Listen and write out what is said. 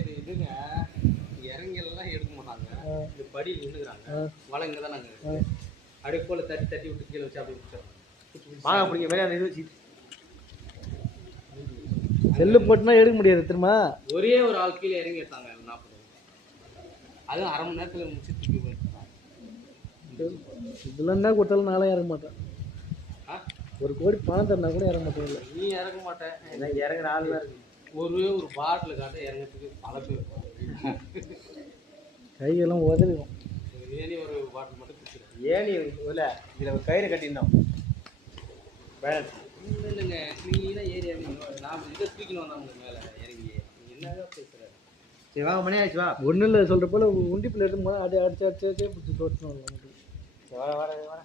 இது இதுங்க இறங்கி எல்லாம் எடுக்க மாட்டாங்க. இந்த படியில் நின்றுக்கிறாங்க. வலை இங்கே தான் நாங்கள் அப்படியே போல தட்டி தட்டி விட்டு கீழே வச்சு அப்படியே பிடிச்சிடறோம். மாங்காய் பிடிக்க மாதிரி அந்த இது வச்சு செல்லு போட்டுனா எடுக்க முடியாது திரும்ப. ஒரே ஒரு ஆள் கீழே இறங்கி எடுத்தாங்க 40. அதுவும் அரை மணி நேரத்தில் முடிச்சு தூக்கி போயிருக்காங்க. இதெல்லாம் தான் கொடுத்தாலும் நானும் இறங்க மாட்டேன். ஒரு கோடி பணம் தரனா கூட இறங்க மாட்டேன். இல்லை நீ இறங்க மாட்டேன். ஏன்னா இறங்குற ஆள் தான் இருக்கு. ஒரே ஒரு பாட்டில் காட்ட இறங்கிறதுக்கு பல பேர் கையெல்லாம் உதறிடும். ஏனி ஒரு பாட்டில் மட்டும் பிடிச்சிடும். ஏனி இல்லை இதில் ஒரு கயிறு கட்டியிருந்தோம் பேலன்ஸ் இல்லைங்க. நீங்கள் தான் ஏரியா நான் இதை தூக்கின்னு வந்தவங்க மேலே இறங்கி என்னதான் பேசுகிறாரு. சரி வாங்க மணி ஆயிடுச்சு வா. ஒன்றும் இல்லை சொல்கிற போல் உண்டி பிள்ளை எடுக்கும் போது அப்படியே அடிச்சு அடிச்சு அடிச்சே பிடிச்சி தோட்டணும். வர வர வர